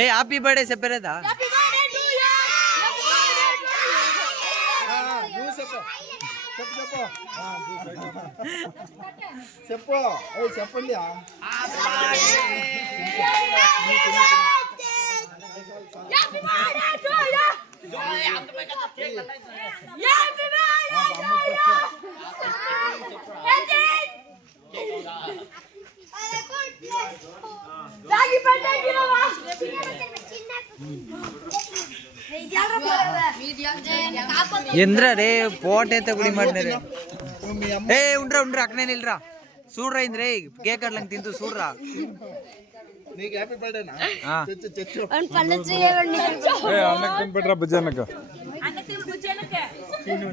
ఏ happy birthday చెప్పలేదా? చెప్పు చెప్పండి. ಎಂದ್ರ ರೇ ಪೋಟೈತೆ ಗುಡಿ ಮಾಡಿದ್ರೆ ಏ ಉಂಡ್ರ ಅಕ್ಕನೇ ನಿಲ್ರ చూడరా ఇంద్రే కేక్ అట్లా తింటూ చూడరా. నీకు హ్యాపీ బర్త్డేనా? అన్నకు తినిపెట్టరా బుజ్జన్నకు. తిను